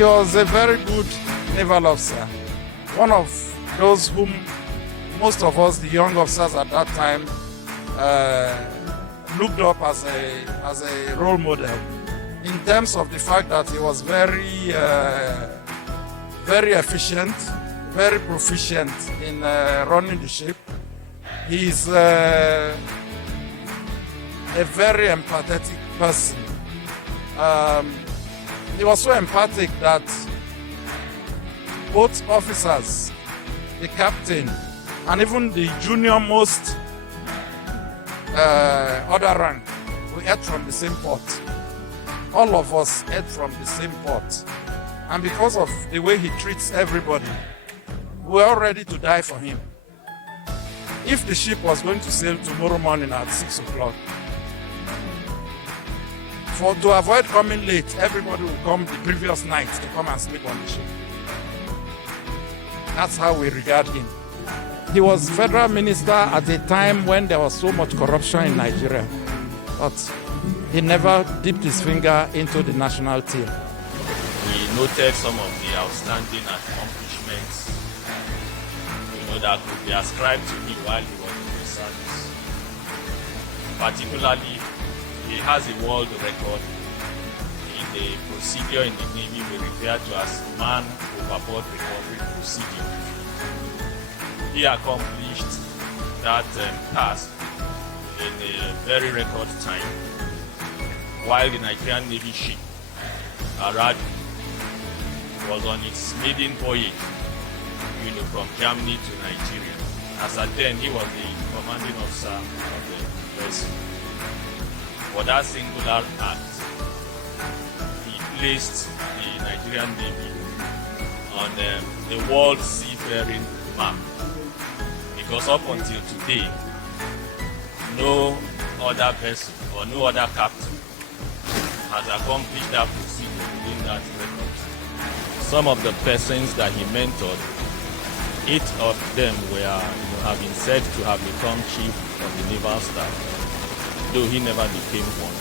He was a very good naval officer. One of those whom most of us, the young officers at that time, looked up as a role model in terms of the fact that he was very efficient, very proficient in running the ship. He's a very empathetic person. He was so empathic that both officers, the captain, and even the junior most other rank, we ate from the same pot. All of us ate from the same pot. And because of the way he treats everybody, we're all ready to die for him. If the ship was going to sail tomorrow morning at 6 o'clock, to avoid coming late, everybody will come the previous night to come and sleep on the ship. That's how we regard him. He was federal minister at a time when there was so much corruption in Nigeria, but he never dipped his finger into the national team. We noted some of the outstanding accomplishments, that could be ascribed to him while he was in the service. Particularly, he has a world record in the procedure in the Navy we refer to as man overboard recovery procedure. He accomplished that task in a very record time while the Nigerian Navy ship, Aradu, was on its maiden voyage from Germany to Nigeria. As at then, he was the commanding officer of the vessel. For that singular act, he placed the Nigerian Navy on the world seafaring map. Because up until today, no other vessel or no other captain has accomplished that procedure within that record. Some of the persons that he mentored, 8 of them have been said to have become chief of the naval staff, though he never became one.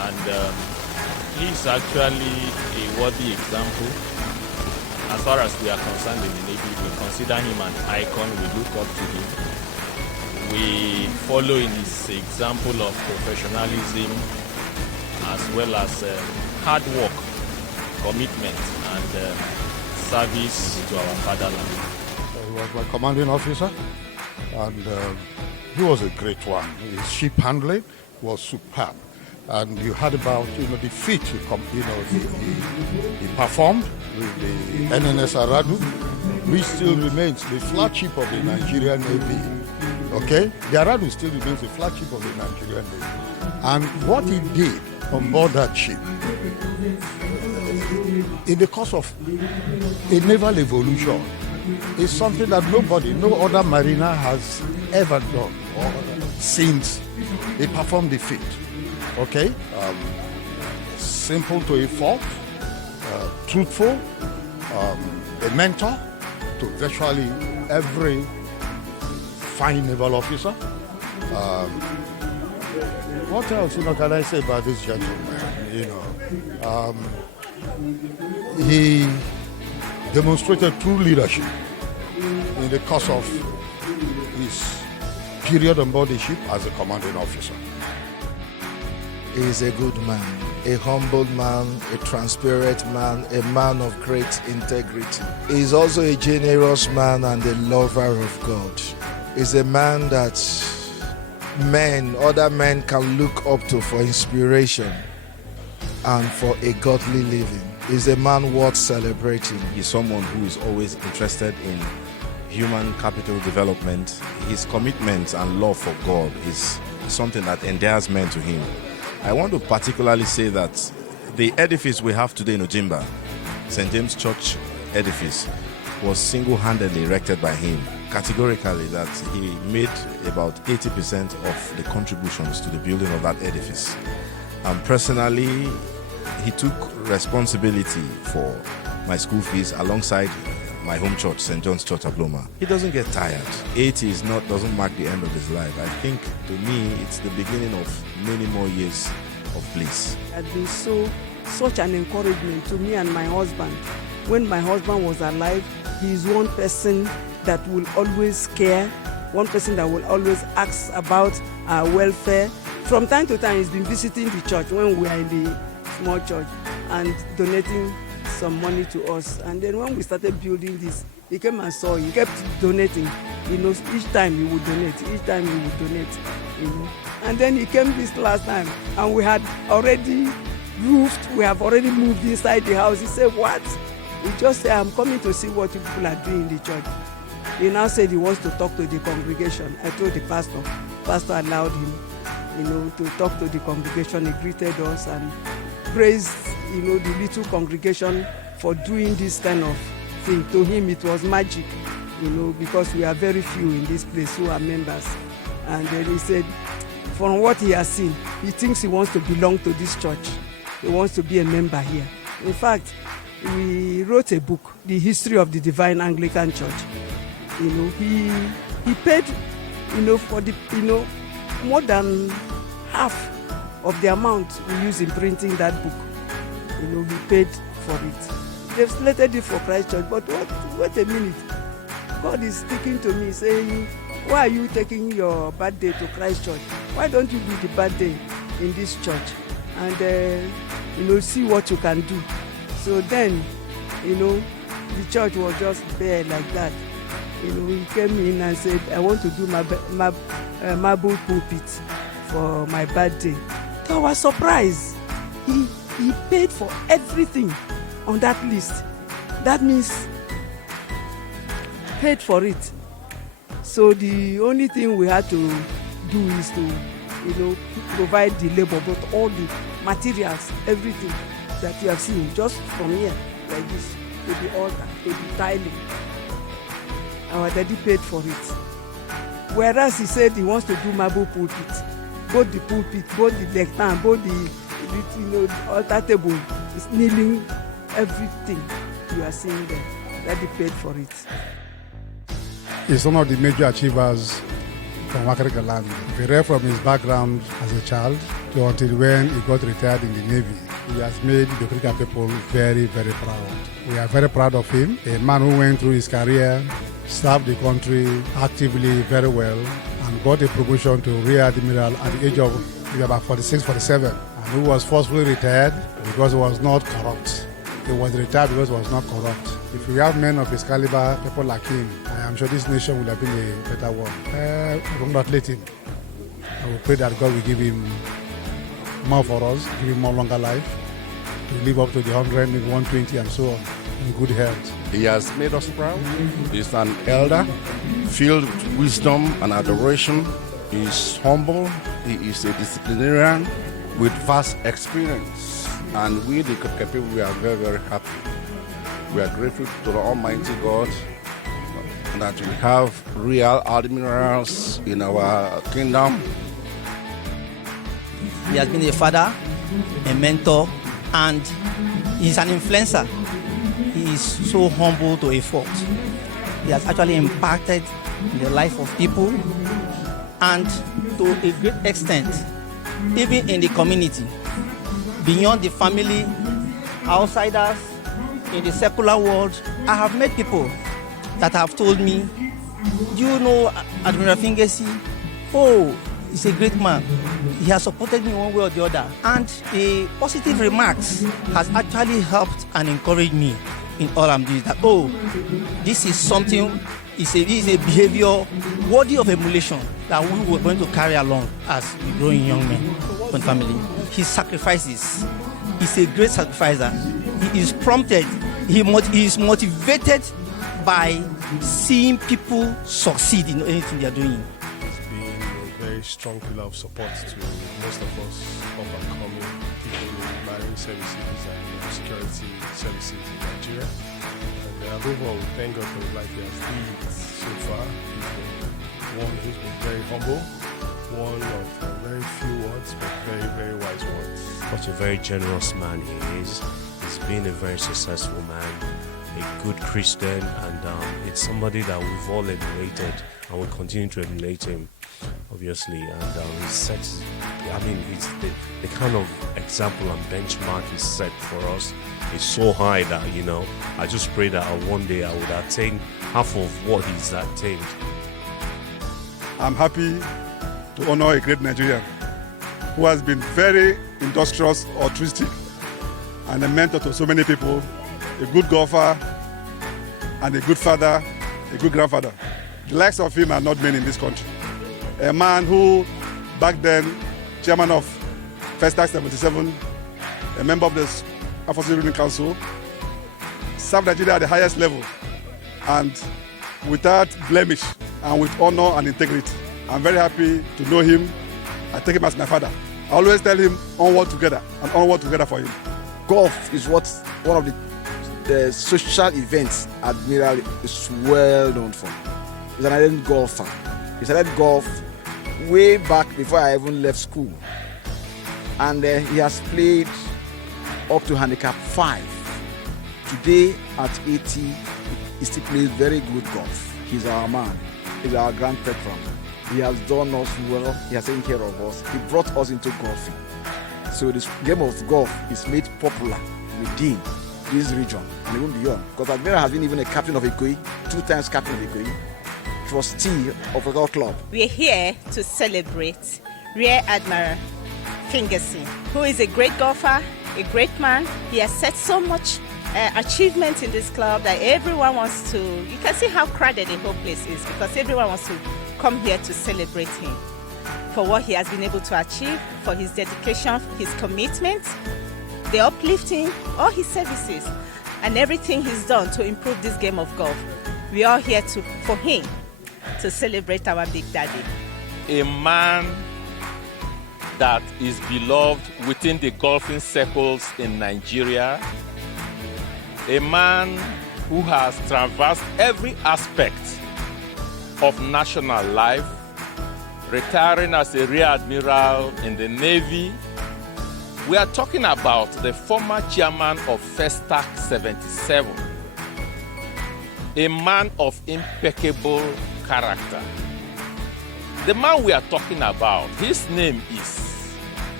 And he's actually a worthy example. As far as we are concerned in the Navy, we consider him an icon, we look up to him. We follow in his example of professionalism as well as hard work, commitment, and service to our fatherland. He was my commanding officer, and he was a great one. His ship handling was superb, and you heard about the feat he performed with the NNS Aradu, which still remains the flagship of the Nigerian Navy. Okay, the Aradu still remains the flagship of the Nigerian Navy, and what he did on board that ship, in the course of a naval evolution, is something that no other mariner has ever done since he performed the feat. Okay, simple to a fault, truthful, a mentor to virtually every fine naval officer. What else can I say about this gentleman? He demonstrated true leadership in the course of his period on board the ship as a commanding officer. He is a good man, a humble man, a transparent man, a man of great integrity. He is also a generous man and a lover of God. He is a man that other men can look up to for inspiration and for a godly living. He's a man worth celebrating. He's someone who is always interested in human capital development. His commitment and love for God is something that endears men to him. I want to particularly say that the edifice we have today in Ojimba, St. James Church edifice, was single-handedly erected by him. Categorically, that he made about 80% of the contributions to the building of that edifice. And personally, he took responsibility for my school fees alongside my home church, St. John's Church, Abloma. He doesn't get tired. 80 doesn't mark the end of his life. I think, to me, it's the beginning of many more years of bliss. I've been so such an encouragement to me and my husband. When my husband was alive, he is one person that will always care, one person that will always ask about our welfare. From time to time, he's been visiting the church when we are in the small church and donating some money to us. And then when we started building this, he came and saw, he kept donating. You know, each time he would donate, you know. And then he came this last time and we had already roofed, we have already moved inside the house. He said, what? He just said, I'm coming to see what you people are doing in the church. He now said he wants to talk to the congregation. I told the pastor. Pastor allowed him, you know, to talk to the congregation. He greeted us and praised, you know, the little congregation for doing this kind of thing. To him, it was magic, you know, because we are very few in this place who are members. And then he said, from what he has seen, he thinks he wants to belong to this church. He wants to be a member here. In fact, we wrote a book, The History of the Divine Anglican Church. You know, he paid, you know, for the, you know, more than half of the amount we use in printing that book. You know, he paid for it. They've slated it for Christ Church, but wait a minute. God is speaking to me saying, why are you taking your birthday to Christ Church? Why don't you do the birthday in this church? And, you know, see what you can do. So then, you know, the church was just there like that. You know, he came in and said, I want to do my marble pulpit for my birthday. So I was surprised. He paid for everything on that list. That means paid for it. So the only thing we had to do is to, you know, provide the labor, but all the materials, everything that you have seen, just from here, like this, to the altar, to the tiling. Our daddy paid for it. Whereas he said he wants to do marble pulpit, both the pulpit, both the lectern, both the you know, the altar table, is kneeling, everything you are seeing there. Daddy paid for it. He's one of the major achievers from Wakarika land. If you read from his background as a child to until when he got retired in the Navy, he has made the Wakarika people very, very proud. We are very proud of him, a man who went through his career, served the country actively very well, and got a promotion to Rear Admiral at the age of about 46, 47, and who was forcefully retired because he was not corrupt. He was retired because he was not corrupt. If we have men of his caliber, people like him, I am sure this nation would have been a better one. I congratulate him. I will pray that God will give him more for us, give him more longer life, to live up to the 100, maybe 120 and so on, in good health. He has made us proud. He's an elder, filled with wisdom and adoration. He is humble. He is a disciplinarian with vast experience. And we, the Kapka people, we are very, very happy. We are grateful to the Almighty God that we have real admirals in our kingdom. He has been a father, a mentor, and he's an influencer. He is so humble to a fault. He has actually impacted the life of people, and to a great extent, even in the community, beyond the family, outsiders, in the secular world. I have met people that have told me, do you know Admiral Fingesi? Oh, he's a great man. He has supported me one way or the other. And the positive remarks has actually helped and encouraged me in all I'm doing. That, oh, this is something, this is a behavior worthy of emulation that we were going to carry along as growing young men and family. His sacrifices, he's a great sacrificer. He is prompted, he is motivated by seeing people succeed in anything they are doing. It's been a very strong pillar of support to most of us overcoming people in marine services and security services in Nigeria. And above all, we thank God for the life he has lived so far. He's been one who's been very humble, one of very few words, but very, very wise ones. What a very generous man he is. He's been a very successful man, a good Christian, and it's somebody that we've all emulated and will continue to emulate him, obviously. And he set I mean, it's the kind of example and benchmark he set for us is so high that, you know, I just pray that one day I would attain half of what he's attained. I'm happy to honor a great Nigerian who has been very industrious, altruistic, and a mentor to so many people, a good golfer, and a good father, a good grandfather. The likes of him are not many in this country. A man who, back then, chairman of First Tax 77, a member of the Armed Forces Ruling Council, served Nigeria at the highest level, and without blemish, and with honor and integrity. I'm very happy to know him. I take him as my father. I always tell him, onward together, and onward together for him. Golf is one of the social events Admiral is well known for. He's an ardent golfer. He started golf way back before I even left school. And he has played up to handicap 5. Today at 80, he still plays very good golf. He's our man. He's our grand patron. He has done us well. He has taken care of us. He brought us into golfing. So this game of golf is made popular within this region and even beyond. Because Admiral has been even a captain of Ikoyi, 2 times captain of Ikoyi, trustee of a golf club. We're here to celebrate Rear Admiral Fingesi, who is a great golfer, a great man. He has set so much achievement in this club that everyone wants to, you can see how crowded the whole place is because everyone wants to come here to celebrate him for what he has been able to achieve, for his dedication, his commitment, the uplifting, all his services, and everything he's done to improve this game of golf. We are here for him to celebrate our big daddy. A man that is beloved within the golfing circles in Nigeria, a man who has traversed every aspect of national life, retiring as a Rear Admiral in the Navy. We are talking about the former chairman of First Tax 77, a man of impeccable character. The man we are talking about, his name is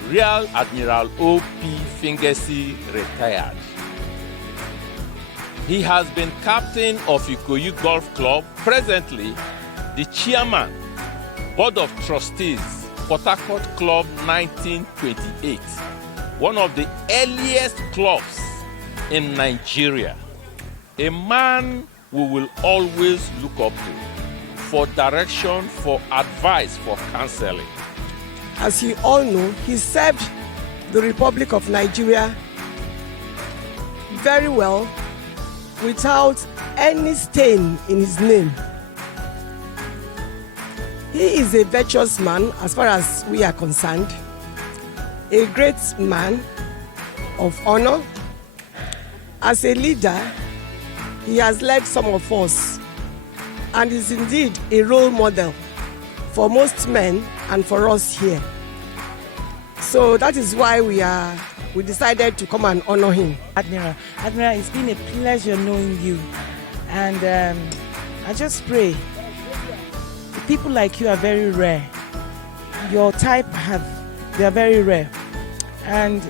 Rear Admiral O.P. Fingesi, retired. He has been captain of Ikoyi Golf Club, presently the chairman, Board of Trustees, Port Harcourt Club 1928, one of the earliest clubs in Nigeria. A man we will always look up to for direction, for advice, for counseling. As you all know, he served the Republic of Nigeria very well without any stain in his name. He is a virtuous man as far as we are concerned, a great man of honor. As a leader, he has led some of us and is indeed a role model for most men and for us here. So that is why we decided to come and honor him. Admiral, it's been a pleasure knowing you, and I just pray people like you are very rare. Your type they are very rare, and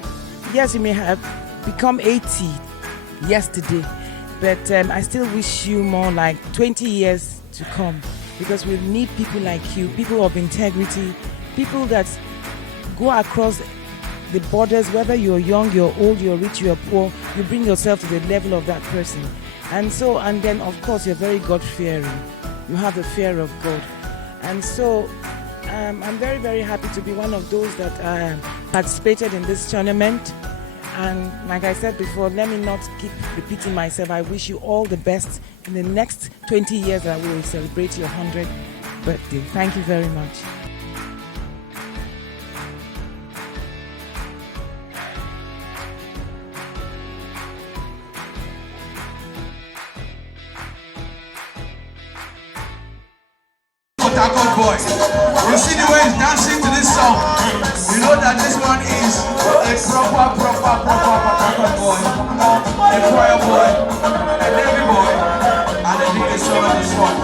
yes, you may have become 80 yesterday, but I still wish you more like 20 years to come, because we need people like you, people of integrity, people that go across the borders, whether you're young, you're old, you're rich, you're poor, you bring yourself to the level of that person. And then of course you're very God-fearing. You have the fear of God. And so I'm very, very happy to be one of those that participated in this tournament. And like I said before, let me not keep repeating myself. I wish you all the best in the next 20 years that we will celebrate your 100th birthday. Thank you very much. Harcourt boy. You see the way he's dancing to this song. You know that this one is a proper Harcourt boy, a choir boy, a Navy boy, and a big song on this one.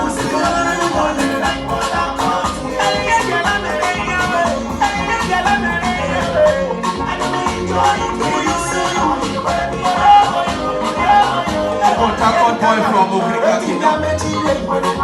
Harcourt boy from Okrika Kingdom.